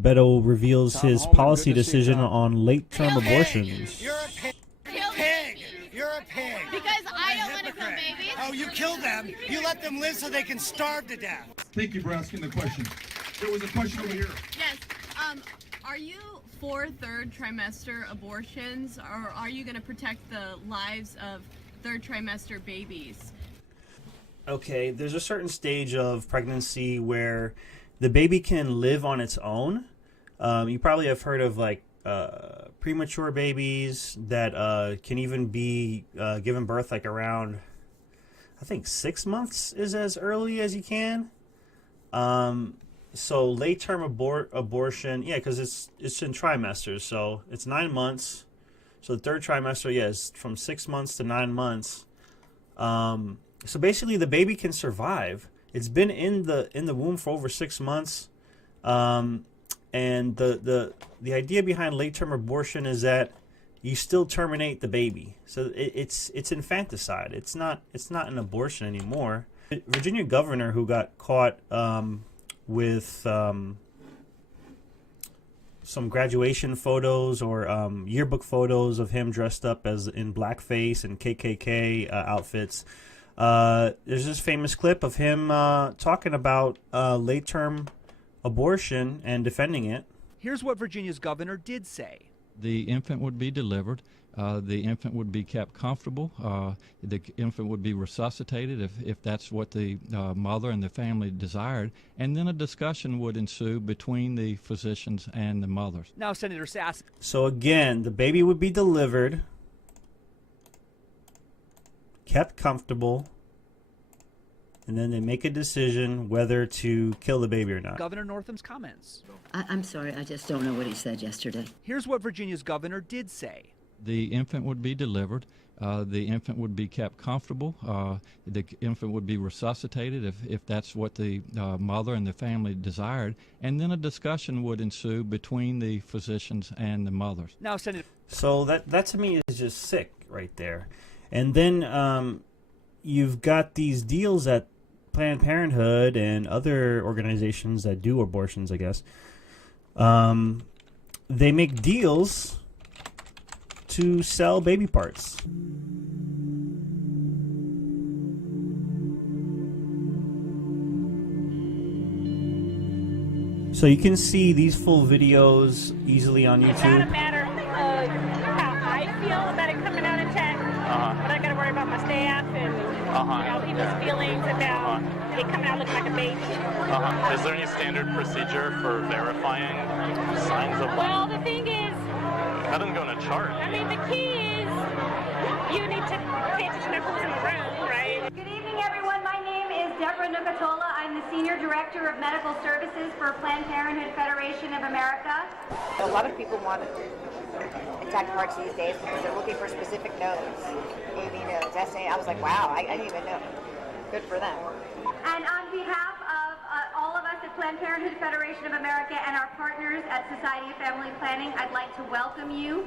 Beto reveals his policy decision on late-term abortions. You're a pig. Pig. You're a pig. Because I don't want to kill babies. Oh, you kill them. You let them live so they can starve to death. Thank you for asking the question. There was a question over here. Yes. Are you for third trimester abortions, or are you going to protect the lives of third trimester babies? Okay, there's a certain stage of pregnancy where the baby can live on its own. You probably have heard of like premature babies that can even be given birth like around, I think 6 months is as early as you can. So late-term abortion, yeah, because it's in trimesters, so it's 9 months. So the third trimester, yeah, is from 6 months to 9 months. So basically, the baby can survive. It's been in the womb for over 6 months, and the idea behind late-term abortion is that you still terminate the baby. So it's infanticide. It's not an abortion anymore. Virginia governor who got caught with some graduation photos or yearbook photos of him dressed up as in blackface and KKK outfits. There's this famous clip of him talking about late-term abortion and defending it. Here's what Virginia's governor did say. The infant would be delivered. The infant would be kept comfortable. The infant would be resuscitated if that's what the mother and the family desired. And then a discussion would ensue between the physicians and the mothers. Now, Senator Sass. So again, the baby would be delivered, kept comfortable, and then they make a decision whether to kill the baby or not. Governor Northam's comments. I'm sorry, I just don't know what he said yesterday. Here's what Virginia's governor did say. The infant would be delivered. The infant would be kept comfortable. The infant would be resuscitated if that's what the mother and the family desired. And then a discussion would ensue between the physicians and the mothers. Now, Senator. So that to me is just sick right there. And then you've got these deals at Planned Parenthood and other organizations that do abortions, I guess. They make deals to sell baby parts. So you can see these full videos easily on YouTube. It's not a matter of how I feel about it coming out in text, but I got to worry about my staff and people's feelings about it coming out looking like a baby. Is there any standard procedure for verifying signs of life? Well, the thing is, that doesn't go in a chart. I mean, the key is you need to pay attention to who's in the room, right? Good evening, everyone. My name is Deborah Nucatola. I'm the Senior Director of Medical Services for Planned Parenthood Federation of America. A lot of people want exact parts these days because they're looking for specific nodes, AV nodes, SA. I was like, wow, I didn't even know. Good for them. And on behalf of all of us at Planned Parenthood Federation of America and our partners at Society of Family Planning, I'd like to welcome you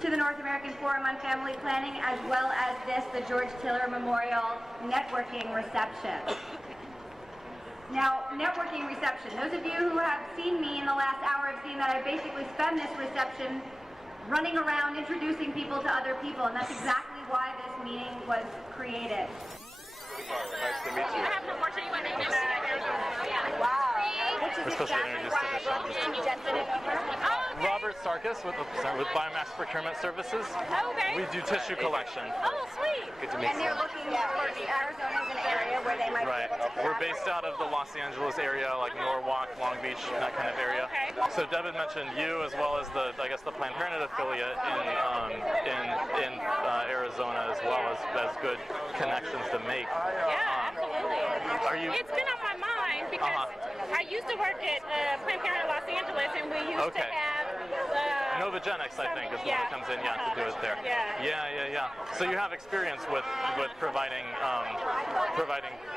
to the North American Forum on Family Planning, as well as the George Tiller Memorial Networking Reception. Now, networking reception. Those of you who have seen me in the last hour have seen that I basically spend this reception running around introducing people to other people, and that's exactly why this meeting was created. Nice to meet you. I have an abortion when they just Wow. Which is Especially exactly introduced why to the I suggested it over. Robert Sarkis with Biomass Procurement Services. Okay. We do tissue collection. Oh, sweet. Good to meet And you. they're looking for Arizona as an area where they might be able to We're based out of the Los Angeles area, like Norwalk, Long Beach, that kind of area. Okay. So Devin mentioned you as well as the Planned Parenthood affiliate in Arizona, as well as good connections to make. Yeah, absolutely. Are you? It's been on my mind because I used to work at Planned Parenthood Los Angeles, and we used to have Novogenics, I think, is the one that comes in, to do it there. Yeah. So you have experience with providing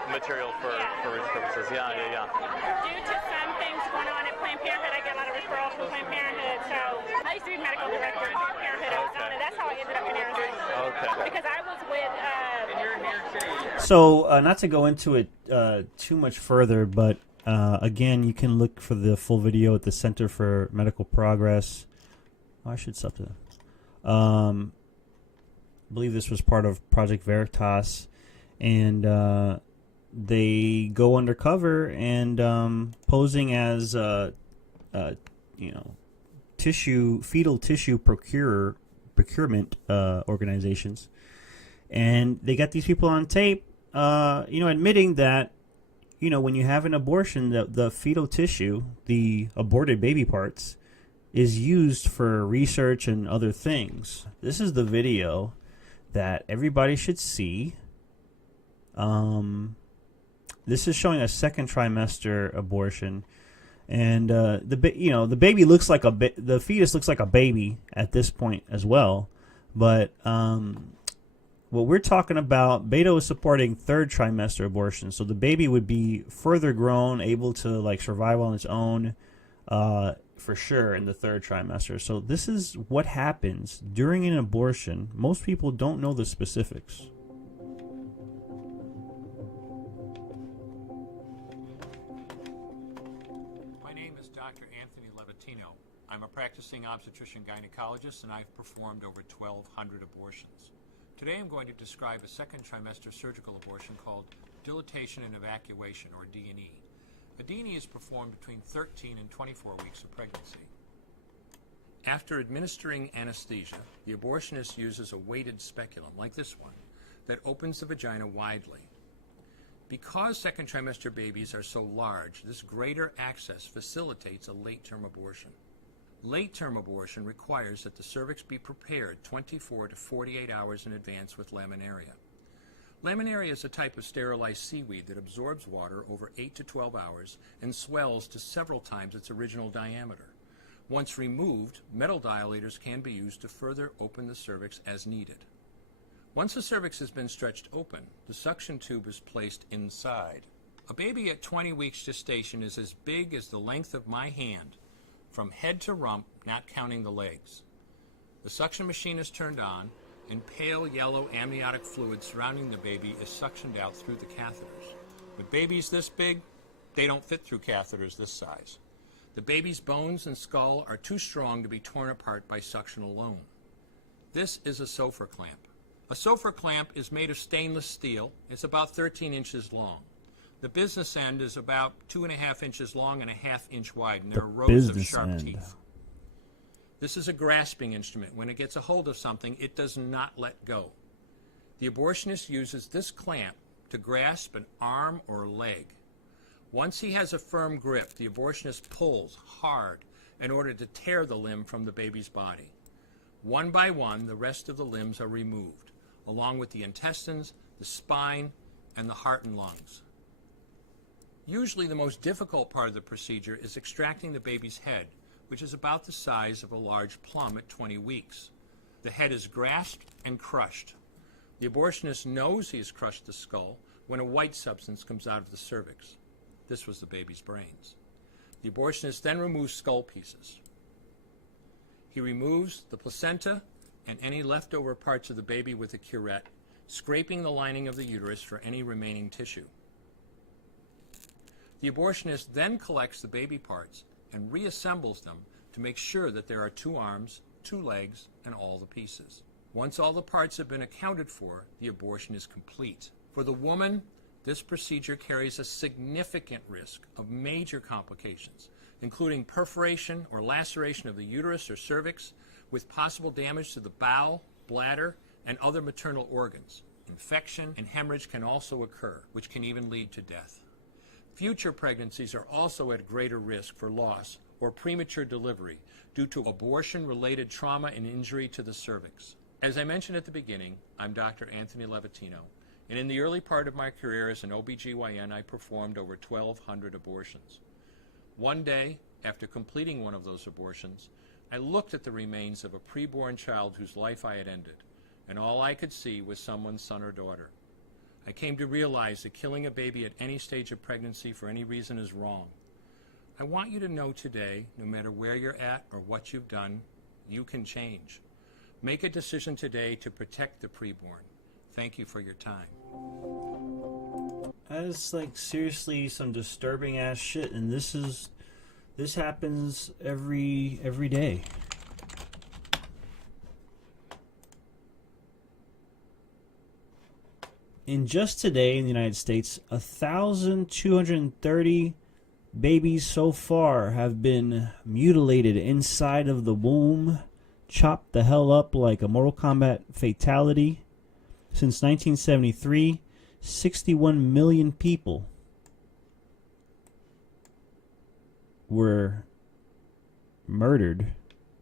material for these purposes. Yeah. Due to some things going on at Planned Parenthood, I get a lot of referrals from Planned Parenthood. So I used to be medical director at Planned Parenthood Arizona. That's how I ended up in Arizona. Okay. Because I was with. So not to go into it too much further, but Again, you can look for the full video at the Center for Medical Progress. Oh, I should stop there. I believe this was part of Project Veritas, and they go undercover and posing as fetal tissue procurement organizations, and they got these people on tape, admitting that, when you have an abortion, the fetal tissue, the aborted baby parts, is used for research and other things. This is the video that everybody should see. This is showing a second trimester abortion, and the baby looks like the fetus looks like a baby at this point as well. But what we're talking about, Beto is supporting third trimester abortion, so the baby would be further grown, able to survive on its own, for sure, in the third trimester. So this is what happens during an abortion. Most people don't know the specifics. My name is Dr. Anthony Levatino. I'm a practicing obstetrician gynecologist, and I've performed over 1,200 abortions. Today I'm going to describe a second trimester surgical abortion called dilatation and evacuation, or D&E. A D&E is performed between 13 and 24 weeks of pregnancy. After administering anesthesia, the abortionist uses a weighted speculum, like this one, that opens the vagina widely. Because second trimester babies are so large, this greater access facilitates a late-term abortion. Late-term abortion requires that the cervix be prepared 24 to 48 hours in advance with laminaria. Laminaria is a type of sterilized seaweed that absorbs water over 8 to 12 hours and swells to several times its original diameter. Once removed, metal dilators can be used to further open the cervix as needed. Once the cervix has been stretched open, the suction tube is placed inside. A baby at 20 weeks gestation is as big as the length of my hand, from head to rump, not counting the legs. The suction machine is turned on, and pale yellow amniotic fluid surrounding the baby is suctioned out through the catheters. With babies this big, they don't fit through catheters this size. The baby's bones and skull are too strong to be torn apart by suction alone. This is a Sofer clamp. A Sofer clamp is made of stainless steel. It's about 13 inches long. The business end is about 2.5 inches long and 1/2 inch wide, and there are rows of sharp teeth. This is a grasping instrument. When it gets a hold of something, it does not let go. The abortionist uses this clamp to grasp an arm or leg. Once he has a firm grip, the abortionist pulls hard in order to tear the limb from the baby's body. One by one, the rest of the limbs are removed, along with the intestines, the spine, and the heart and lungs. Usually the most difficult part of the procedure is extracting the baby's head, which is about the size of a large plum at 20 weeks. The head is grasped and crushed. The abortionist knows he has crushed the skull when a white substance comes out of the cervix. This was the baby's brains. The abortionist then removes skull pieces. He removes the placenta and any leftover parts of the baby with a curette, scraping the lining of the uterus for any remaining tissue. The abortionist then collects the baby parts and reassembles them to make sure that there are 2 arms, 2 legs, and all the pieces. Once all the parts have been accounted for, the abortion is complete. For the woman, this procedure carries a significant risk of major complications, including perforation or laceration of the uterus or cervix, with possible damage to the bowel, bladder, and other maternal organs. Infection and hemorrhage can also occur, which can even lead to death. Future pregnancies are also at greater risk for loss or premature delivery due to abortion-related trauma and injury to the cervix. As I mentioned at the beginning, I'm Dr. Anthony Levatino, and in the early part of my career as an OBGYN, I performed over 1,200 abortions. One day, after completing one of those abortions, I looked at the remains of a preborn child whose life I had ended, and all I could see was someone's son or daughter. I came to realize that killing a baby at any stage of pregnancy for any reason is wrong. I want you to know today, no matter where you're at or what you've done, you can change. Make a decision today to protect the preborn. Thank you for your time. That is like seriously some disturbing ass shit, and this happens every day. In just today in the United States, 1,230 babies so far have been mutilated inside of the womb, chopped the hell up like a Mortal Kombat fatality. Since 1973, 61 million people were murdered,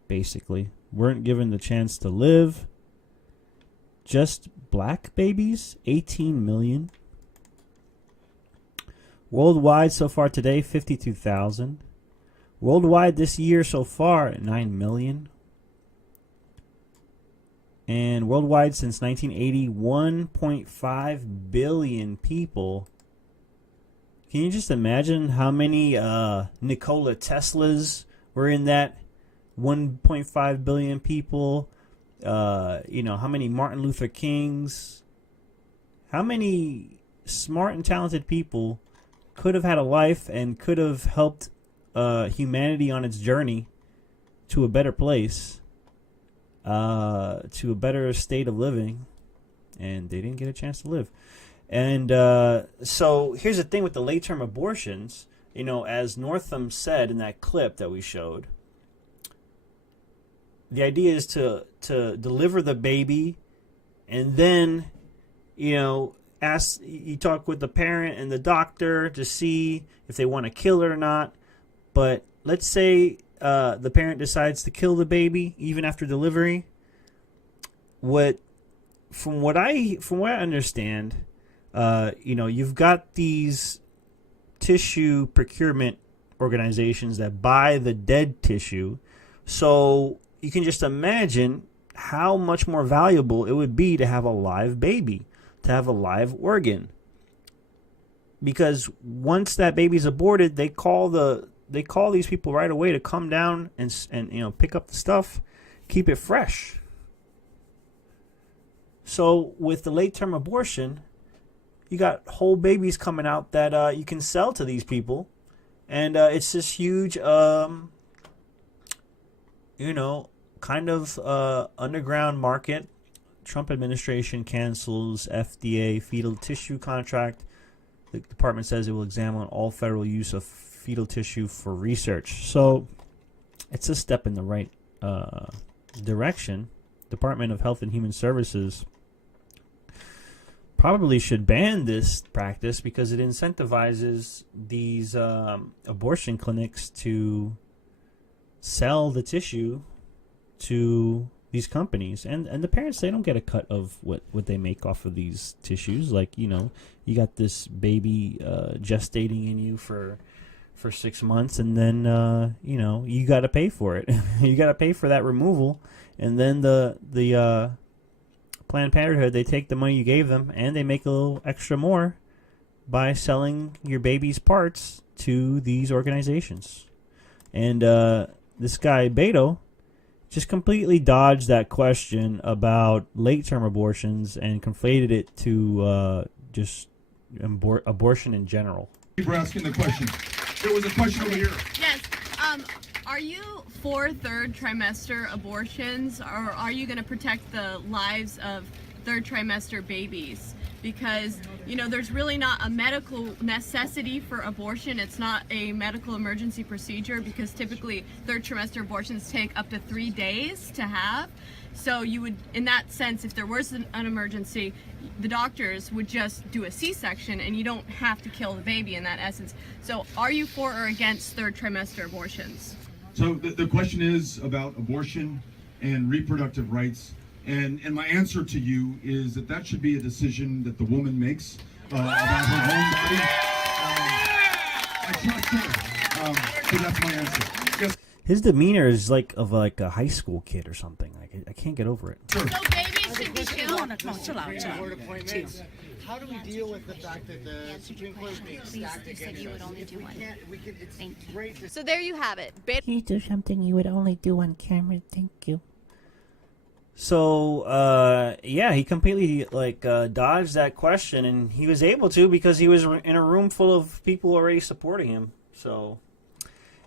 basically. Weren't given the chance to live. Just black babies, 18 million. Worldwide so far today, 52,000. Worldwide this year so far, 9 million. And worldwide since 1980, 1.5 billion people. Can you just imagine how many Nikola Teslas were in that 1.5 billion people? How many Martin Luther Kings? How many smart and talented people could have had a life and could have helped humanity on its journey to a better place? To a better state of living, and they didn't get a chance to live. And so here's the thing with the late-term abortions. As Northam said in that clip that we showed, the idea is to deliver the baby, and then you talk with the parent and the doctor to see if they want to kill it or not. But let's say the parent decides to kill the baby even after delivery. From what I understand, you've got these tissue procurement organizations that buy the dead tissue. So you can just imagine how much more valuable it would be to have a live baby, to have a live organ. Because once that baby's aborted, they call these people right away to come down and pick up the stuff, keep it fresh. So with the late-term abortion, you got whole babies coming out that you can sell to these people, and it's this huge, kind of underground market. Trump administration cancels FDA fetal tissue contract. The department says it will examine all federal use of fetal tissue for research. So it's a step in the right direction. Department of Health and Human Services probably should ban this practice because it incentivizes these abortion clinics to sell the tissue to these companies, and the parents, they don't get a cut of what they make off of these tissues. Like, you got this baby gestating in you for 6 months, and then you got to pay for it. You got to pay for that removal, and then the Planned Parenthood, they take the money you gave them and they make a little extra more by selling your baby's parts to these organizations. And this guy Beto just completely dodged that question about late-term abortions and conflated it to just abortion in general. We're asking the question. There was a question over here. Yes. Are you for third trimester abortions, or are you going to protect the lives of third trimester babies? Because, there's really not a medical necessity for abortion. It's not a medical emergency procedure because typically third trimester abortions take up to 3 days to have. So you would, in that sense, if there was an emergency, the doctors would just do a C-section and you don't have to kill the baby in that essence. So are you for or against third trimester abortions? So the question is about abortion and reproductive rights. And my answer to you is that should be a decision that the woman makes about her own body. I trust her. So that's my answer. Yes. His demeanor is like a high school kid or something. I can't get over it. Sure. So babies should be killed? How do we deal with the fact that the Supreme Court is being stacked against us? It's great to... So there you have it. Can you do something you would only do on camera? Thank you. So yeah, he completely like dodged that question, and he was able to because he was in a room full of people already supporting him. So,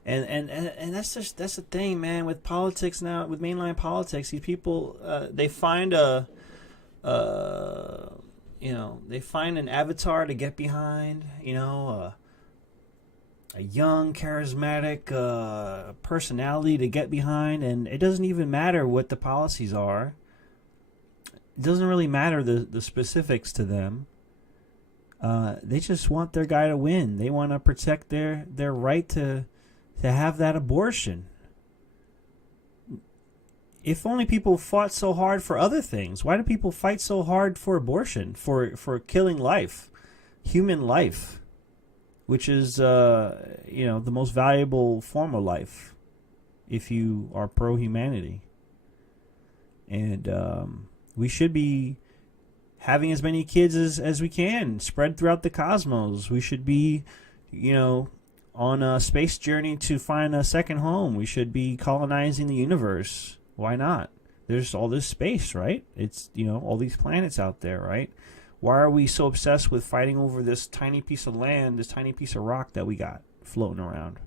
and that's the thing, man. With politics now, with mainline politics, these people they find they find an avatar to get behind. A young, charismatic personality to get behind, and it doesn't even matter what the policies are. It doesn't really matter the specifics to them. They just want their guy to win. They want to protect their right to have that abortion. If only people fought so hard for other things. Why do people fight so hard for abortion, for killing life, human life? Which is, the most valuable form of life if you are pro-humanity. And we should be having as many kids as we can spread throughout the cosmos. We should be, on a space journey to find a second home. We should be colonizing the universe. Why not? There's all this space, right? It's, all these planets out there, right? Why are we so obsessed with fighting over this tiny piece of land, this tiny piece of rock that we got floating around?